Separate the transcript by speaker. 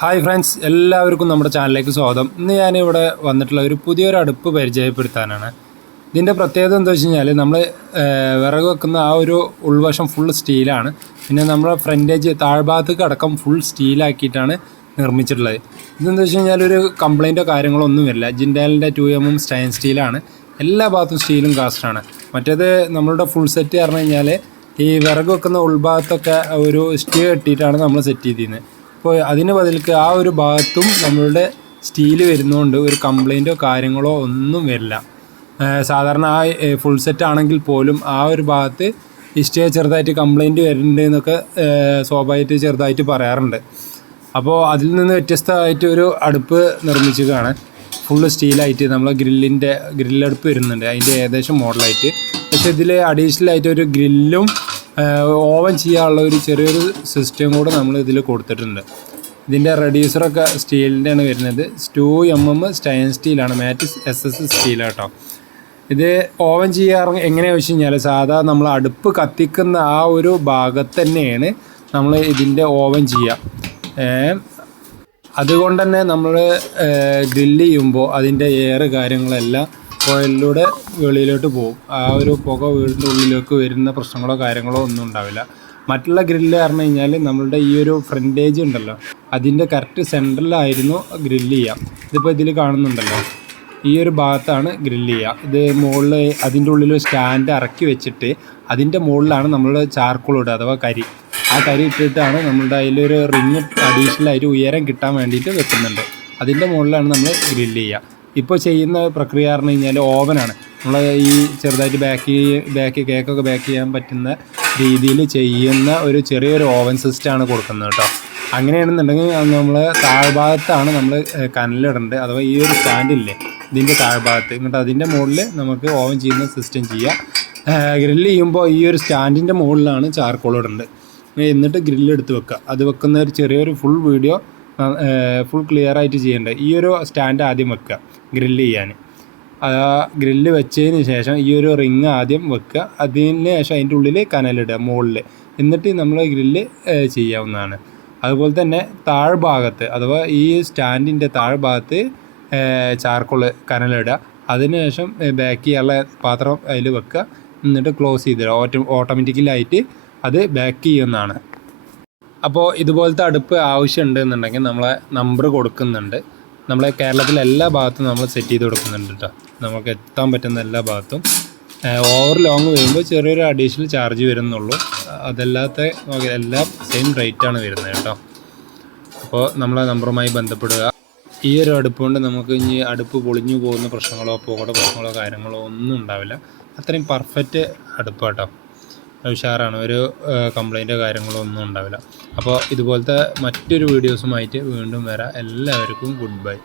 Speaker 1: Hi friends എല്ലാവർക്കും നമ്മുടെ ചാനലിലേക്ക് സ്വാഗതം. ഇന്ന് ഞാനിവിടെ വന്നിട്ടുള്ള ഒരു പുതിയൊരു അടുപ്പ് പരിചയപ്പെടുത്താനാണ്. ഇതിന്റെ പ്രത്യേകത എന്താ വെച്ച് കഴിഞ്ഞാൽ നമ്മൾ വിറക് വെക്കുന്ന ആ ഒരു ഉൾവശം ഫുൾ സ്റ്റീലാണ് പിന്നെ നമ്മുടെ ഫ്രണ്ടേജ് താഴ്ഭാഗത്തേക്ക് അടക്കം ഫുൾ സ്റ്റീലാക്കിയിട്ടാണ് നിർമ്മിച്ചിട്ടുള്ളത്. ഇതെന്താ വെച്ച് കഴിഞ്ഞാൽ ഒരു കംപ്ലൈന്റോ കാര്യങ്ങളോ ഒന്നും വരില്ല ജിൻഡാലിന്റെ ടു എമ്മും സ്റ്റൈൻ സ്റ്റീലാണ് എല്ലാ ഭാഗത്തും സ്റ്റീലും കാസ്റ്റാണ് മറ്റേത് നമ്മളുടെ ഫുൾ സെറ്റ് പറഞ്ഞു കഴിഞ്ഞാൽ ഈ വിറക് വെക്കുന്ന ഉൾഭാഗത്തൊക്കെ ഒരു സ്റ്റീ കെട്ടിയിട്ടാണ് നമ്മൾ സെറ്റ് ചെയ്തിരുന്നത്. അപ്പോൾ അതിന് ബദലിക്ക് ആ ഒരു ഭാഗത്തും നമ്മളുടെ സ്റ്റീൽ വരുന്നതുകൊണ്ട് ഒരു കംപ്ലൈന്റോ കാര്യങ്ങളോ ഒന്നും വരില്ല. സാധാരണ ആ ഫുൾ സെറ്റ് ആണെങ്കിൽ പോലും ആ ഒരു ഭാഗത്ത് ഇഷ്ടയെ ചെറുതായിട്ട് കംപ്ലൈന്റ് വരുന്നുണ്ട് എന്നൊക്കെ സ്വാഭാവികമായിട്ട് ചെറുതായിട്ട് പറയാറുണ്ട്. അപ്പോൾ അതിൽ നിന്ന് വ്യത്യസ്തമായിട്ട് ഒരു അടുപ്പ് നിർമ്മിച്ചതാണ് ഫുള്ള് സ്റ്റീലായിട്ട് നമ്മൾ ഗ്രില്ലിന്റെ ഗ്രില്ലടുപ്പ് വരുന്നുണ്ട്. അതിന്റെ ഏകദേശം മോഡലായിട്ട് പക്ഷേ ഇതിൽ അഡീഷണലായിട്ട് ഒരു ഗ്രില്ലും ഓവൻ ചെയ്യാനുള്ള ഒരു ചെറിയൊരു സിസ്റ്റം കൂടെ നമ്മൾ ഇതിൽ കൊടുത്തിട്ടുണ്ട്. ഇതിന്റെ റെഡ്യൂസറൊക്കെ സ്റ്റീലിന്റെ ആണ് വരുന്നത്. ടു എം എം സ്റ്റൈൻ സ്റ്റീലാണ്. മാറ്റിസ് എസ് എസ് സ്റ്റീലാട്ടോ ഇത് ഓവൻ ചെയ്യാറ് എങ്ങനെയാണെന്ന് വെച്ച് കഴിഞ്ഞാൽ സാധാ നമ്മൾ അടുപ്പ് കത്തിക്കുന്ന ആ ഒരു ഭാഗത്ത് തന്നെയാണ് നമ്മൾ ഇതിന്റെ ഓവൻ ചെയ്യുക അതുകൊണ്ട് തന്നെ നമ്മൾ ഗ്രില്ല് ചെയ്യുമ്പോൾ അതിന്റെ എയർ കാര്യങ്ങളെല്ലാം ഓയിലിലൂടെ വെളിയിലോട്ട് പോകും. ആ ഒരു പുക വീടിന്റെ ഉള്ളിലേക്ക് വരുന്ന പ്രശ്നങ്ങളോ കാര്യങ്ങളോ ഒന്നും ഉണ്ടാവില്ല. മറ്റുള്ള ഗ്രില്ല് പറഞ്ഞു കഴിഞ്ഞാൽ നമ്മളുടെ ഈ ഒരു ഫ്രണ്ടേജ് ഉണ്ടല്ലോ അതിന്റെ കറക്റ്റ് സെന്ററിലായിരുന്നു ഗ്രില്ല് ചെയ്യാം ഇതിപ്പോൾ ഇതിൽ കാണുന്നുണ്ടല്ലോ ഈ ഒരു ഭാഗത്താണ് ഗ്രില്ല് ചെയ്യുക. ഇത് മുകളിൽ അതിന്റെ ഉള്ളിൽ സ്റ്റാൻഡ് ഇറക്കി വെച്ചിട്ട് അതിന്റെ മുകളിലാണ് നമ്മൾ ചാർക്കോൾ ഇടുക അഥവാ കരി. ആ കരി ഇട്ടിട്ടാണ് നമ്മളുടെ അതിലൊരു റിങ് അഡീഷണൽ ആയിട്ട് ഉയരം കിട്ടാൻ വേണ്ടിയിട്ട് വെക്കുന്നുണ്ട്. അതിന്റെ മുകളിലാണ് നമ്മൾ ഗ്രില്ല് ചെയ്യുക. ഇപ്പോൾ ചെയ്യുന്ന പ്രക്രിയ പറഞ്ഞു കഴിഞ്ഞാൽ ഓവനാണ് നമ്മൾ ഈ ചെറുതായിട്ട് ബാക്ക് ബാക്ക് കേക്കൊക്കെ ബാക്ക് ചെയ്യാൻ പറ്റുന്ന രീതിയിൽ ചെയ്യുന്ന ഒരു ചെറിയൊരു ഓവൻ സിസ്റ്റമാണ് കൊടുക്കുന്നത് കേട്ടോ അങ്ങനെയാണെന്നുണ്ടെങ്കിൽ നമ്മൾ താഴ്ഭാഗത്താണ് നമ്മൾ കനലിടേണ്ടത്. അഥവാ ഈ ഒരു സ്റ്റാൻഡില്ലേ ഇതിന്റെ താഴ്ഭാഗത്ത്. എന്നിട്ട് അതിന്റെ മുകളിൽ നമുക്ക് ഓവൻ ചെയ്യുന്ന സിസ്റ്റം ചെയ്യാം. ഗ്രില്ല് ചെയ്യുമ്പോൾ ഈ ഒരു സ്റ്റാൻഡിന്റെ മുകളിലാണ് ചാർക്കോൾ ഇടേണ്ടത്. എന്നിട്ട് ഗ്രില്ല് എടുത്ത് വെക്കുക. അത് വെക്കുന്ന ഒരു ചെറിയൊരു ഫുൾ വീഡിയോ ഫുൾ ക്ലിയർ ആയിട്ട് ചെയ്യേണ്ട? ഈ ഒരു സ്റ്റാൻഡ് ആദ്യം വെക്കുക ഗ്രില്ല് ചെയ്യാൻ. ഗ്രില്ല് വെച്ചതിന് ശേഷം ഈ ഒരു റിങ് ആദ്യം വെക്കുക അതിന് ശേഷം അതിന്റെ ഉള്ളിൽ കനലിടുക മുകളിൽ എന്നിട്ട് നമ്മൾ ഗ്രില്ല് ചെയ്യാവുന്നതാണ്. അതുപോലെ തന്നെ താഴ്ഭാഗത്ത് അഥവാ ഈ സ്റ്റാൻഡിന്റെ താഴ്ഭാഗത്ത് ചാർക്കോൾ കനലിടുക അതിനുശേഷം ബാക്ക് ചെയ്യാനുള്ള പാത്രം അതിൽ വെക്കുക എന്നിട്ട് ക്ലോസ് ചെയ്തിടുക. ഓട്ടോ ഓട്ടോമാറ്റിക്കലായിട്ട് അത് ബാക്ക് ചെയ്യുന്നതാണ്. അപ്പോൾ ഇതുപോലത്തെ അടുപ്പ് ആവശ്യമുണ്ട് എന്നുണ്ടെങ്കിൽ നമ്മളെ നമ്പർ കൊടുക്കുന്നുണ്ട്. നമ്മളെ കേരളത്തിലെ എല്ലാ ഭാഗത്തും നമ്മൾ സെറ്റ് ചെയ്ത് കൊടുക്കുന്നുണ്ട് കേട്ടോ നമുക്ക് എത്താൻ പറ്റുന്ന എല്ലാ ഭാഗത്തും. ഓവർ ലോങ് വരുമ്പോൾ ചെറിയൊരു അഡീഷണൽ ചാർജ് വരുന്നുള്ളൂ. അതല്ലാത്ത എല്ലാം സെയിം റേറ്റാണ് വരുന്നത് കേട്ടോ അപ്പോൾ നമ്മളെ നമ്പറുമായി ബന്ധപ്പെടുക. ഈ ഒരു അടുപ്പ് കൊണ്ട് നമുക്ക് ഇനി അടുപ്പ് പൊളിഞ്ഞു പോകുന്ന പ്രശ്നങ്ങളോ പോകേണ്ട പ്രശ്നങ്ങളോ കാര്യങ്ങളോ ഒന്നും ഉണ്ടാവില്ല. അത്രയും പെർഫെക്റ്റ് അടുപ്പ് കേട്ടോ ഉഷാറാണ്. ഒരു കംപ്ലൈന്റോ കാര്യങ്ങളോ ഒന്നും ഉണ്ടാവില്ല. അപ്പോൾ ഇതുപോലത്തെ മറ്റൊരു വീഡിയോസുമായിട്ട് വീണ്ടും വരാം. എല്ലാവർക്കും ഗുഡ് ബൈ